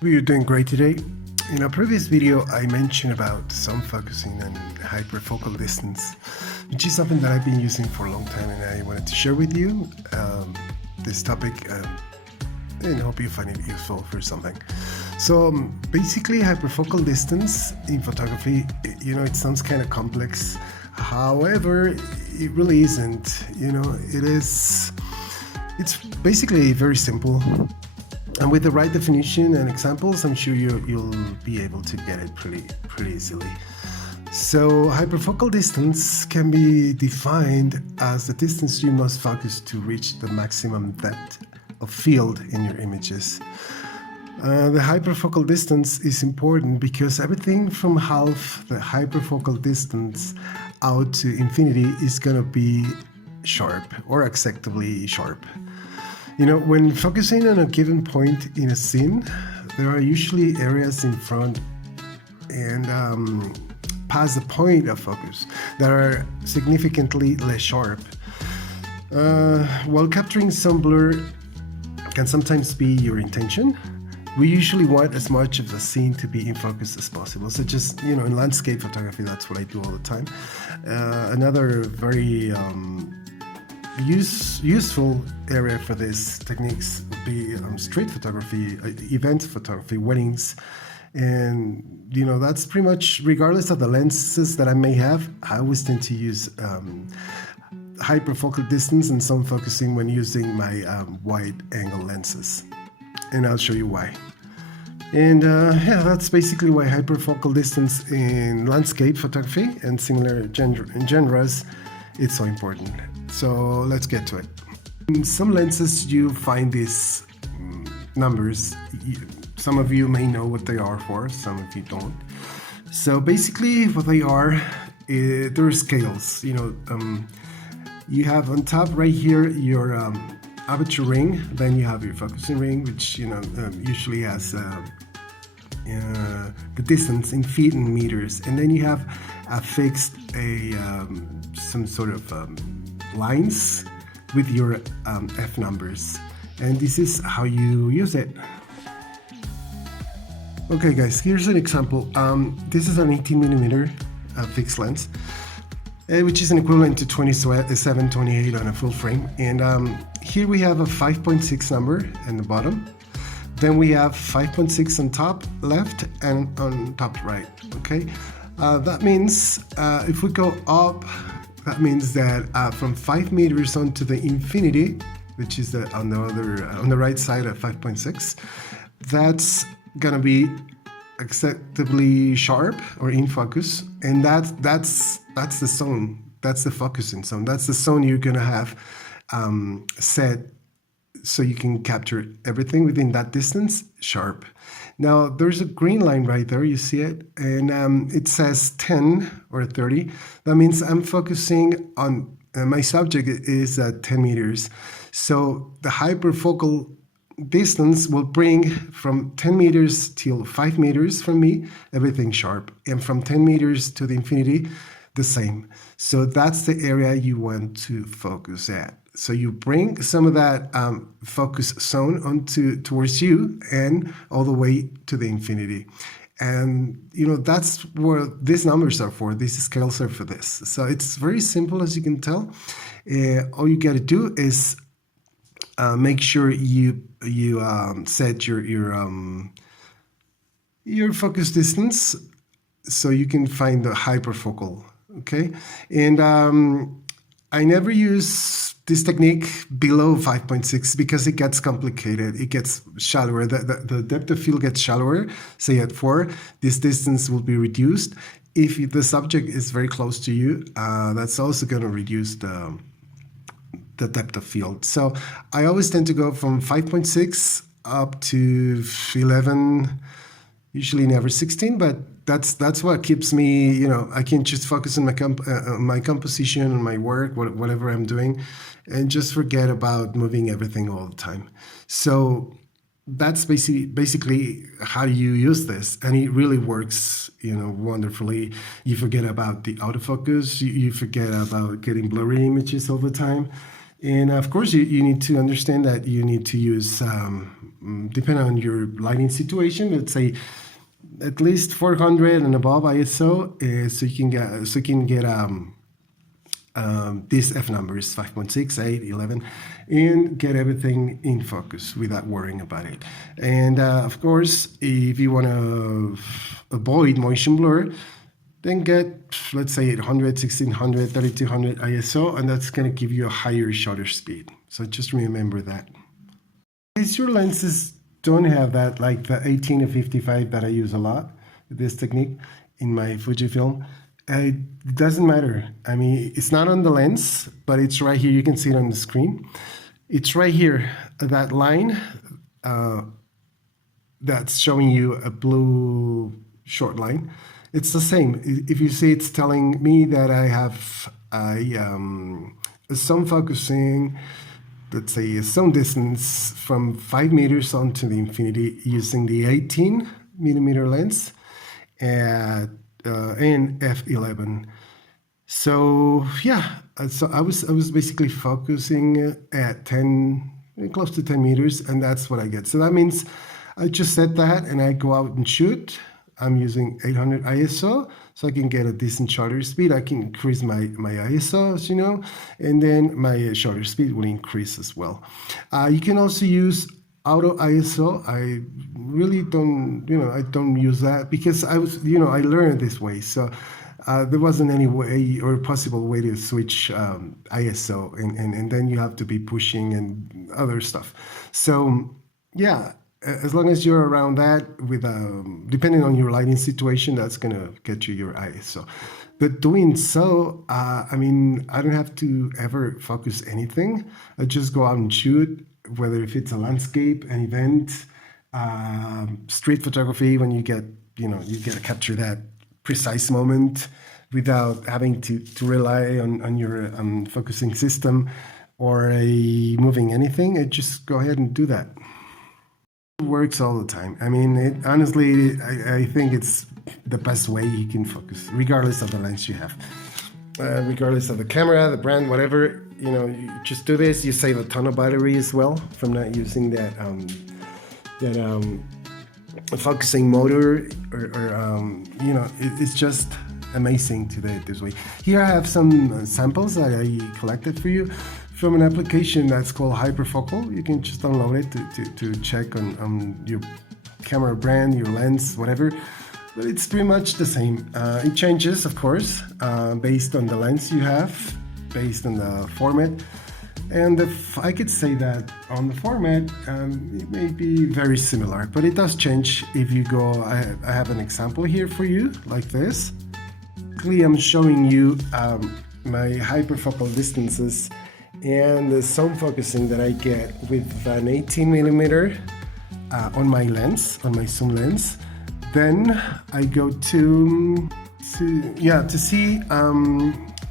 We're doing great today. In a previous video, I mentioned about zone focusing and hyperfocal distance, which is something that I've been using for a long time, and I wanted to share with you this topic and hope you find it useful for something. So basically, hyperfocal distance in photography, it sounds kind of complex. However, it really isn't. It's basically very simple. And with the right definition and examples, I'm sure you'll be able to get it pretty easily. So hyperfocal distance can be defined as the distance you must focus to reach the maximum depth of field in your images. The hyperfocal distance is important because everything from half the hyperfocal distance out to infinity is going to be sharp or acceptably sharp. When focusing on a given point in a scene, there are usually areas in front and past the point of focus that are significantly less sharp. While capturing some blur can sometimes be your intention, we usually want as much of the scene to be in focus as possible. So just, in landscape photography, that's what I do all the time. Another very useful area for these techniques would be street photography, event photography, weddings, and that's pretty much regardless of the lenses that I may have. I always tend to use hyperfocal distance and zone focusing when using my wide angle lenses, and I'll show you why. And that's basically why hyperfocal distance in landscape photography and similar genres it's so important. So let's get to it. In some lenses you find these numbers. Some of you may know what they are for, some of you don't. So basically what they are, they're scales. You have on top right here your aperture ring, then you have your focusing ring, which usually has the distance in feet and meters, and then you have affixed some sort of lines with your F numbers, and this is how you use it. Okay guys, here's an example. This is an 18mm fixed lens, which is an equivalent to 27-28 on a full frame, and here we have a 5.6 number in the bottom. Then we have 5.6 on top left and on top right. Okay, that means if we go up, that means that from 5 meters onto the infinity, which is on the right side at 5.6, that's gonna be acceptably sharp or in focus, and that's the zone. That's the focusing zone. That's the zone you're gonna have set so you can capture everything within that distance sharp. Now there's a green line right there, you see it, and it says 10 or 30. That means I'm focusing on my subject is at 10 meters. So the hyperfocal distance will bring from 10 meters till 5 meters from me, everything sharp, and from 10 meters to the infinity, the same. So that's the area you want to focus at. So you bring some of that focus zone towards you and all the way to the infinity. And that's what these numbers are for. These scales are for this. So it's very simple, as you can tell. All you got to do is make sure you set your focus distance so you can find the hyperfocal. Okay, and I never use this technique below 5.6 because it gets complicated. It gets shallower. The depth of field gets shallower. Say at 4, this distance will be reduced. If the subject is very close to you, that's also going to reduce the depth of field. So I always tend to go from 5.6 up to 11, usually never 16, but that's what keeps me, I can just focus on my composition and my work, whatever I'm doing, and just forget about moving everything all the time. So that's basically how you use this, and it really works, wonderfully. You forget about the autofocus, you forget about getting blurry images all the time. And of course, you need to understand that you need to use depending on your lighting situation, let's say at least 400 and above ISO, so you can get these F numbers 5.6, 8, 11, and get everything in focus without worrying about it. And of course, if you want to avoid motion blur, then get, let's say, 800, 1600, 3200 ISO, and that's going to give you a higher shutter speed. So just remember that. If your lenses don't have that, like the 18 to 55 that I use a lot with this technique in my Fujifilm, it doesn't matter. I mean, it's not on the lens, but it's right here. You can see it on the screen. It's right here, that line that's showing you a blue short line. It's the same. If you see, it's telling me that I have some focusing, let's say a zone distance from 5 meters onto the infinity using the 18 millimeter lens and f11. So yeah, so I was basically focusing at 10, close to 10 meters, and that's what I get. So that means I just set that and I go out and shoot. I'm using 800 ISO, so I can get a decent shutter speed. I can increase my ISO, as you know, and then my shutter speed will increase as well. You can also use auto ISO. I really don't, I don't use that because I learned this way. So there wasn't any way or possible way to switch ISO, and then you have to be pushing and other stuff. So yeah. As long as you're around that, with depending on your lighting situation, that's gonna get you your ISO. But doing so, I mean, I don't have to ever focus anything. I just go out and shoot, whether if it's a landscape, an event, street photography. When you get, you get to capture that precise moment without having to rely on your focusing system or moving anything. I just go ahead and do that. Works all the time. I mean, honestly, I think it's the best way you can focus, regardless of the lens you have, regardless of the camera, the brand, whatever. You just do this. You save a ton of battery as well from not using that focusing motor, or it's just amazing to do it this way. Here I have some samples that I collected for you from an application that's called Hyperfocal. You can just download it to check on your camera brand, your lens, whatever. But it's pretty much the same. It changes, of course, based on the lens you have, based on the format. And I could say that on the format, it may be very similar, but it does change if you go. I have an example here for you, like this. Basically, I'm showing you my hyperfocal distances and the zone focusing that I get with an 18 millimeter on my lens, on my zoom lens. Then I go to see,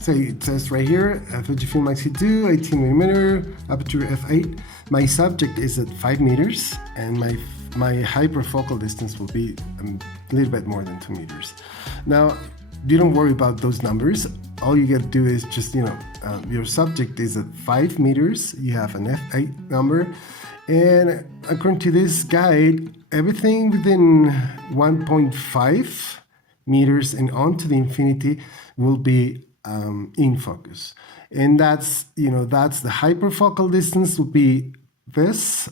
say it says right here, Fujifilm Maxi 2, 18 millimeter, aperture f8. My subject is at 5 meters, and my hyperfocal distance will be a little bit more than 2 meters. Now, you don't worry about those numbers. All you got to do is just, your subject is at 5 meters. You have an f8 number. And according to this guide, everything within 1.5 meters and onto the infinity will be in focus. And that's the hyperfocal distance will be this.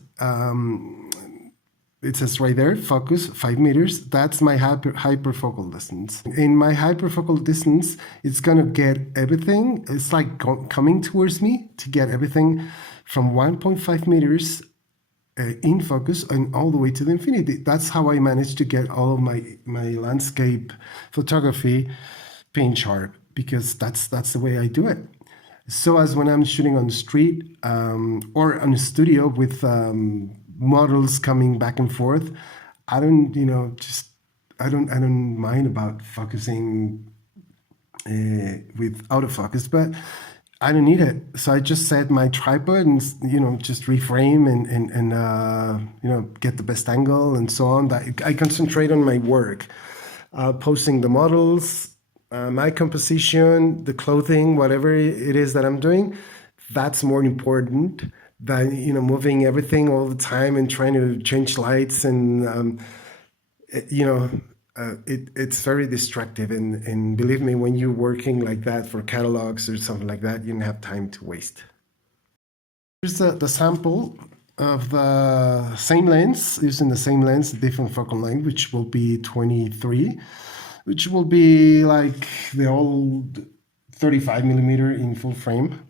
It says right there, focus, 5 meters. That's my hyperfocal distance. In my hyperfocal distance, it's going to get everything. It's like coming towards me to get everything from 1.5 meters in focus and all the way to the infinity. That's how I managed to get all of my landscape photography pin sharp, because that's the way I do it. So as when I'm shooting on the street or on a studio with models coming back and forth, I don't mind about focusing with autofocus, but I don't need it. So I just set my tripod and just reframe and get the best angle and so on. That I concentrate on my work, posting the models, my composition, the clothing, whatever it is that I'm doing. That's more important that, moving everything all the time and trying to change lights and, it's very destructive. And believe me, when you're working like that for catalogs or something like that, you don't have time to waste. Here's the sample of the same lens, using the same lens, different focal length, which will be 23, which will be like the old 35 millimeter in full frame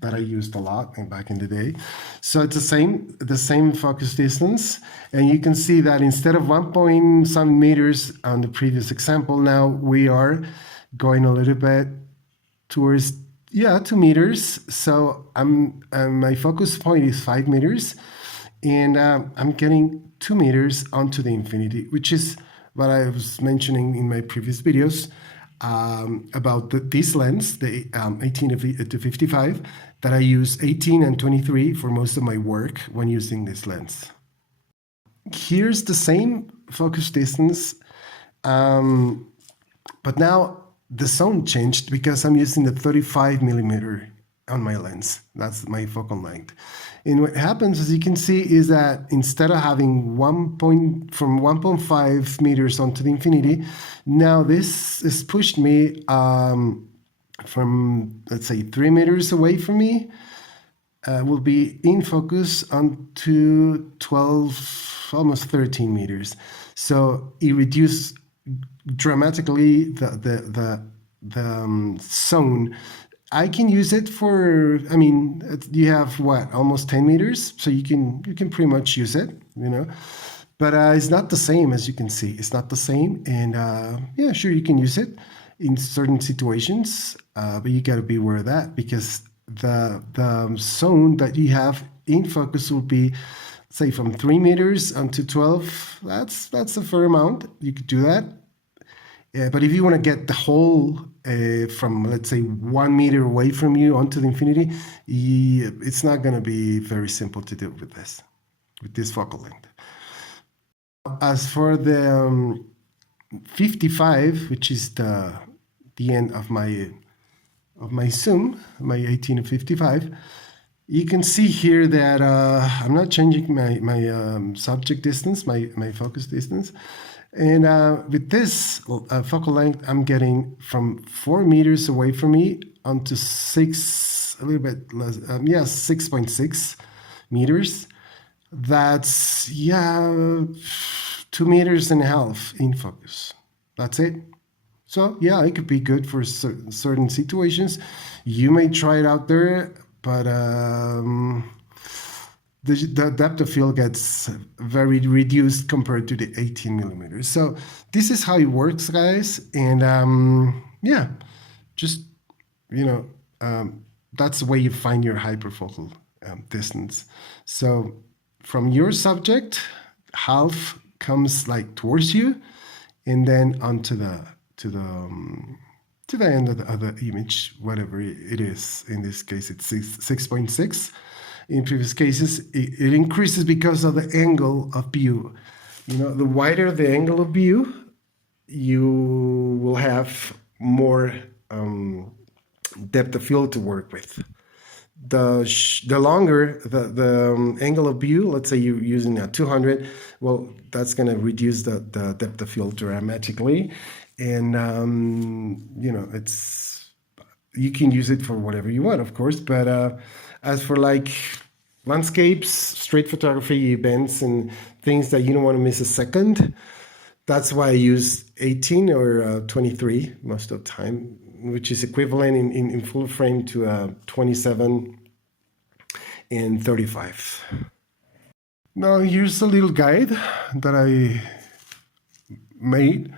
that I used a lot back in the day. So it's the same focus distance, and you can see that instead of 1 point some meters on the previous example, now we are going a little bit towards 2 meters. So my focus point is 5 meters, and I'm getting 2 meters onto the infinity, which is what I was mentioning in my previous videos about this lens, the 18 to 55, that I use 18 and 23 for most of my work when using this lens. Here's the same focus distance, but now the zone changed because I'm using the 35 millimeter on my lens. That's my focal length. And what happens, as you can see, is that instead of having from 1.5 meters onto the infinity, now this has pushed me from, let's say, 3 meters away from me, will be in focus onto 12, almost 13 meters. So it reduced dramatically the zone. I can use it for, you have what, almost 10 meters, so you can pretty much use it, but it's not the same. As you can see, it's not the same. And yeah, sure, you can use it in certain situations, but you got to be aware of that, because the zone that you have in focus will be, say, from 3 meters onto 12. That's a fair amount. You could do that. But if you want to get the whole from, let's say, 1 meter away from you onto the infinity, it's not going to be very simple to do with this focal length. As for the 55, which is the end of my zoom, my 18 to 55, you can see here that I'm not changing my subject distance, my focus distance. And with this focal length, I'm getting from 4 meters away from me onto 6, a little bit less, 6.6 meters. That's, 2 meters and a half in focus. That's it. So yeah, it could be good for certain situations. You may try it out there, but the depth of field gets very reduced compared to the 18 millimeters. So this is how it works, guys. And just, that's the way you find your hyperfocal distance. So from your subject, half comes like towards you, and then onto the end of the image, whatever it is. In this case, it's 6.6. In previous cases, it increases because of the angle of view. The wider the angle of view, you will have more depth of field to work with. The longer the angle of view, let's say you're using a 200, well, that's going to reduce the depth of field dramatically. And, you can use it for whatever you want, of course, but as for like landscapes, street photography, events, and things that you don't want to miss a second, that's why I use 18 or 23 most of the time, which is equivalent in full frame to 27 and 35. Now here's a little guide that I made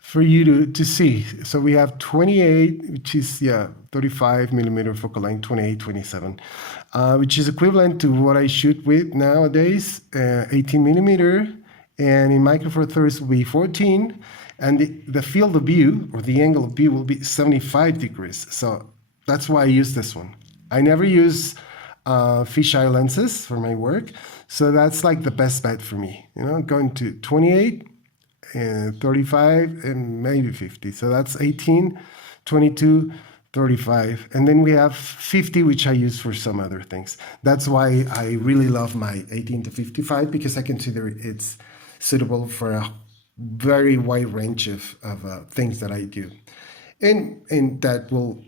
for you to see. So we have 28, which is 35 millimeter focal length, 28, 27, which is equivalent to what I shoot with nowadays, 18 millimeter, and in Micro Four Thirds will be 14, and the field of view, or the angle of view, will be 75 degrees. So that's why I use this one. I never use fisheye lenses for my work, so that's like the best bet for me. Going to 28, and 35, and maybe 50. So that's 18, 22, 35, and then we have 50, which I use for some other things. That's why I really love my 18 to 55, because I consider it's suitable for a very wide range of things that I do, and that will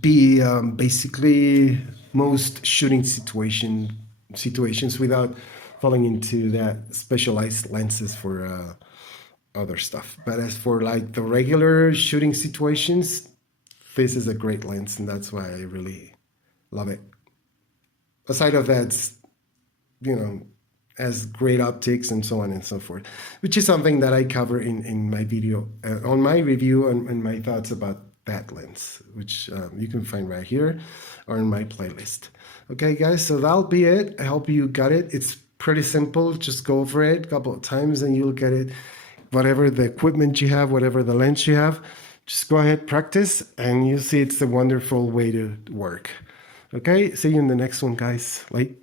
be basically most shooting situations without falling into that specialized lenses for other stuff. But as for like the regular shooting situations, this is a great lens, and that's why I really love it. Aside of that, you know, has great optics and so on and so forth, which is something that I cover in my video, on my review and my thoughts about that lens, which you can find right here or in my playlist. Okay, guys, so that'll be it. I hope you got it. It's pretty simple. Just go over it a couple of times and you'll get it. Whatever the equipment you have, whatever the lens you have, just go ahead, practice, and you'll see it's a wonderful way to work. Okay, see you in the next one, guys. Bye.